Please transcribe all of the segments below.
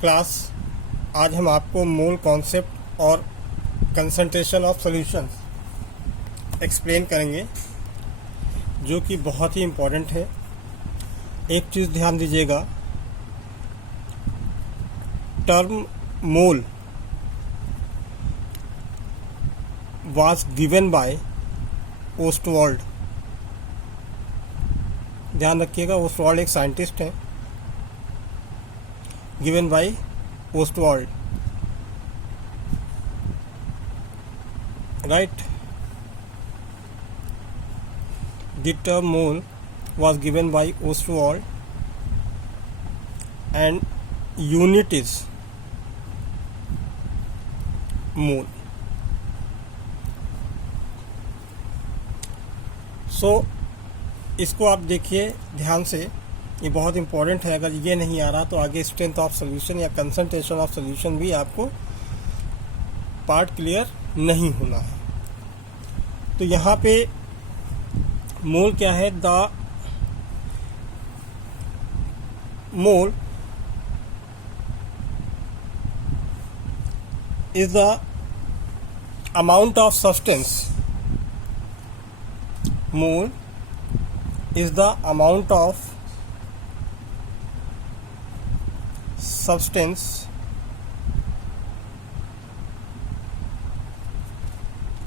Class. आज हम आपको मोल कॉन्सेप्ट और कंसंट्रेशन ऑफ सॉल्यूशंस एक्सप्लेन करेंगे, जो कि बहुत ही इम्पोर्टेंट है। एक चीज़ ध्यान दीजिएगा, term mole was given by Ostwald. ध्यान रखिएगा, ओस्टवाल्ड एक साइंटिस्ट हैं। Given by Ostwald, right. The term mole was given by Ostwald and unit is mole. So इसको आप देखिए ध्यान से, ये बहुत इम्पोर्टेंट है। अगर ये नहीं आ रहा तो आगे स्ट्रेंथ ऑफ सॉल्यूशन या कंसंट्रेशन ऑफ सॉल्यूशन भी आपको पार्ट क्लियर नहीं होना है। तो यहाँ पे मोल क्या है? The mole is the amount of substance. Mole is the amount of substance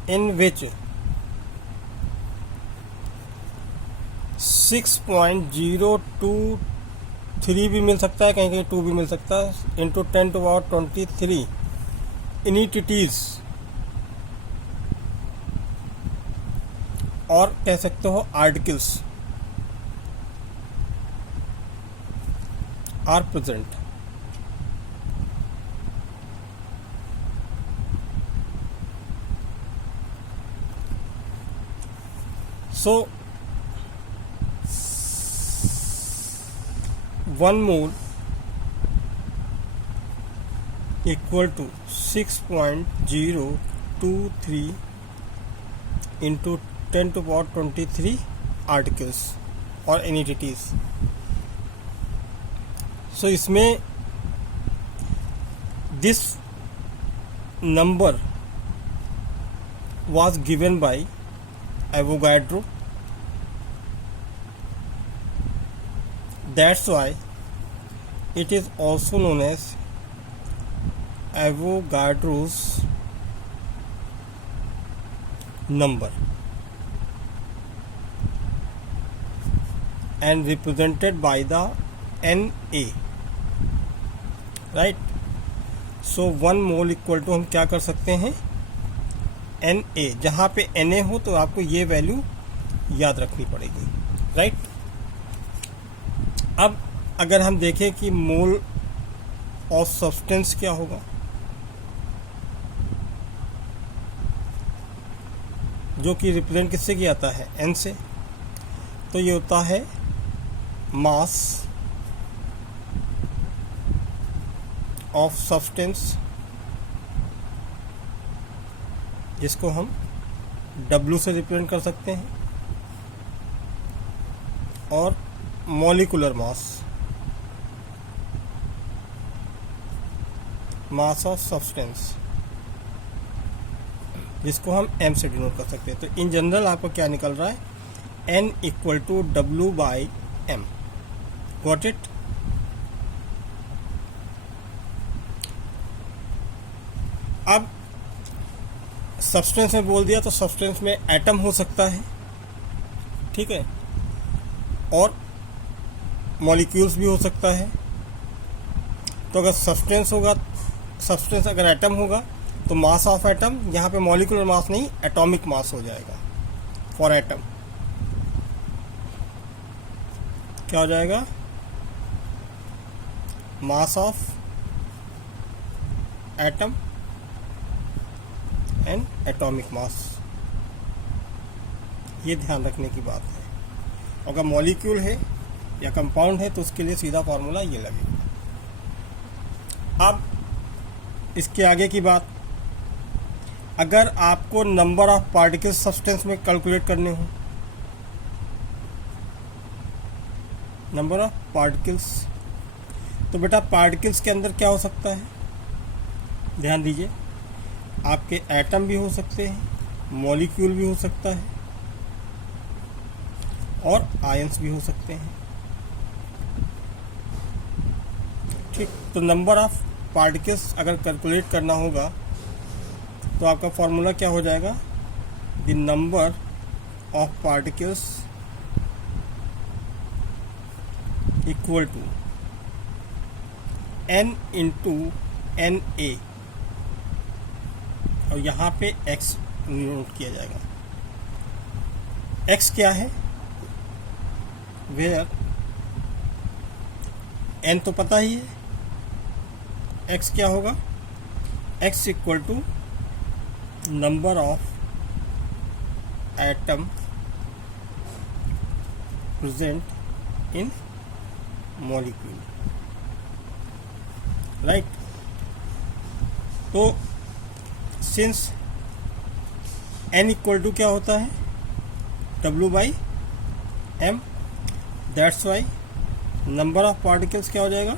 in which 6.023 भी मिल सकता है, कहीं कहीं 2 भी मिल सकता है, इंटू 10⁻23 यूनिटीज, और कह सकते हो articles are present. So 1 mole equal to 6.023 into 10⁻23 articles और एनिटीज। सो इसमें this number was given by Avogadro. That's why it is also known as Avogadro's number and represented by the Na, right? So 1 mole equal to हम क्या कर सकते हैं? Na। जहाँ पे Na हो तो आपको ये वैल्यू याद रखनी पड़ेगी, राइट। अब अगर हम देखें कि मोल ऑफ सब्सटेंस क्या होगा, जो कि रिप्रेजेंट किससे किया जाता है? N से। तो ये होता है मास ऑफ सब्सटेंस, जिसको हम W से रिप्रेजेंट कर सकते हैं, और मॉलिक्यूलर मास ऑफ सब्सटेंस, जिसको हम M से डिनोट कर सकते हैं। तो इन जनरल आपको क्या निकल रहा है? N equal to W/M। Got it? अब सब्सटेंस में बोल दिया तो सब्सटेंस में एटम हो सकता है, ठीक है, और मॉलिक्यूल्स भी हो सकता है। तो अगर सब्सटेंस अगर एटम होगा तो मास ऑफ एटम, यहाँ पे मॉलिक्यूलर मास नहीं, एटॉमिक मास हो जाएगा फॉर एटम। क्या हो जाएगा? Mass of atom and atomic mass. ये ध्यान रखने की बात है। अगर मॉलिक्यूल है या कंपाउंड है तो उसके लिए सीधा फॉर्मूला ये लगेगा। अब इसके आगे की बात, अगर आपको नंबर ऑफ पार्टिकल्स सब्सटेंस में कैलकुलेट करने हो, नंबर ऑफ पार्टिकल्स तो बेटा पार्टिकल्स के अंदर क्या हो सकता है, ध्यान दीजिए, आपके एटम भी हो सकते हैं, मॉलिक्यूल भी हो सकता है और आयंस भी हो सकते हैं। ठीक, तो नंबर ऑफ पार्टिकल्स अगर कैलकुलेट करना होगा तो आपका फॉर्मूला क्या हो जाएगा, the number of particles equal to n into N A, और यहाँ पे x नोट किया जाएगा। x क्या है, वेयर n तो पता ही है, x क्या होगा, x equal to number of atom present in molecule, right. तो सिंस n इक्वल टू क्या होता है, W/m, that's why number of particles क्या हो जाएगा,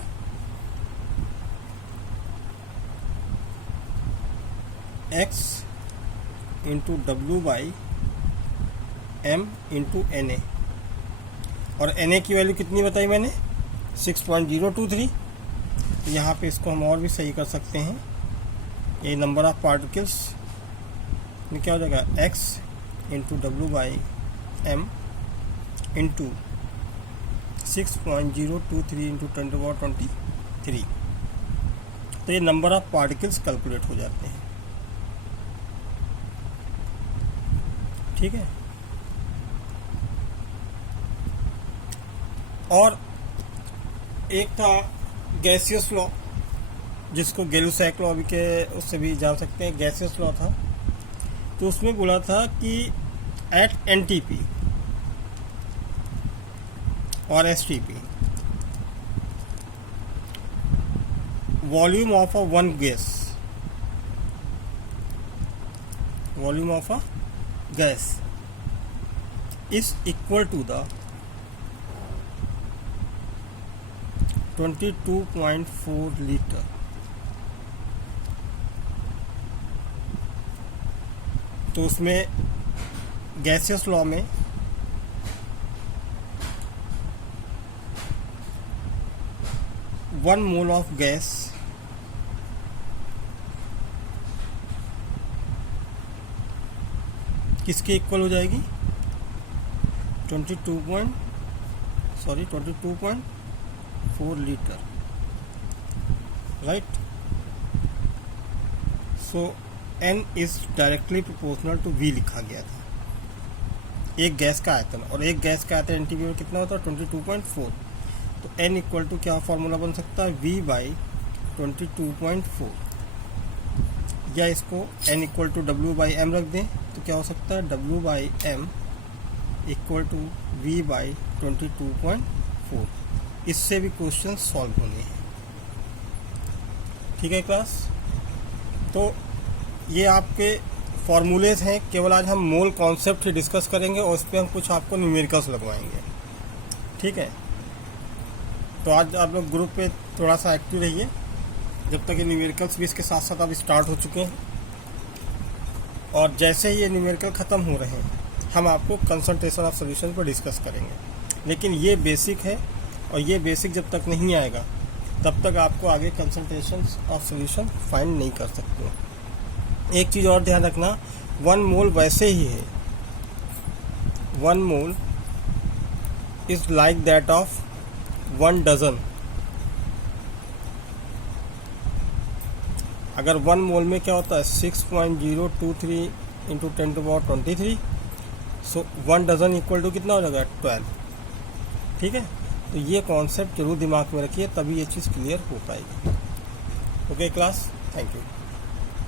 x into W/m into NA, और NA की वैल्यू कितनी बताई मैंने, 6.023। यहाँ पे इसको हम और भी सही कर सकते हैं, ये नंबर ऑफ पार्टिकल्स में क्या हो जाएगा, x into W/m into 6.023 into 10⁻23। तो ये नंबर ऑफ पार्टिकल्स कैलकुलेट हो जाते हैं, ठीक है। और एक था गैसियस लॉ, जिसको गेलुसैक लॉ भी के उससे भी जान सकते हैं, गैसियस लॉ था। तो उसमें बोला था कि एट एनटीपी और STP volume of a one gas, volume of a gas is equal to the 22.4 litre. तो उसमें गैसियस लॉ में वन मोल ऑफ गैस किसके इक्वल हो जाएगी, 22.4 litre, right. So n is directly proportional to v लिखा गया था, एक गैस का आयतन, और एक गैस का आयतन एनटीपी में कितना होता है, 22.4। तो n इक्वल टू क्या फॉर्मूला बन सकता है, v/22.4, या इसको n इक्वल टू W/m रख दें तो क्या हो सकता है, W/m इक्वल टू v/22.4। इससे भी क्वेश्चन सॉल्व होने हैं, ठीक है क्लास। तो ये आपके फॉर्मूलेज हैं, केवल आज हम मोल कॉन्सेप्ट ही डिस्कस करेंगे और इस पर हम कुछ आपको न्यूमेरिकल्स लगवाएंगे, ठीक है। तो आज आप लोग ग्रुप पे थोड़ा सा एक्टिव रहिए, जब तक ये न्यूमेरिकल्स भी इसके साथ साथ अब स्टार्ट हो चुके हैं, और जैसे ही ये न्यूमेरिकल ख़त्म हो रहे हैं हम आपको कंसंट्रेशन ऑफ सॉल्यूशन पर डिस्कस करेंगे। लेकिन ये बेसिक है, और ये बेसिक जब तक नहीं आएगा तब तक आपको आगे कंसंट्रेशन ऑफ सॉल्यूशन फाइंड नहीं कर सकते। एक चीज़ और ध्यान रखना, वन मोल वैसे ही है, one mole is like that of 1 dozen. अगर 1 मोल में क्या होता है, 6.023 into 10⁻23, so 1 dozen equal to कितना हो जाएगा, 12, ठीक है। तो ये कॉन्सेप्ट जरूर दिमाग में रखिए, तभी ये चीज़ क्लियर हो पाएगी। Okay class, thank you.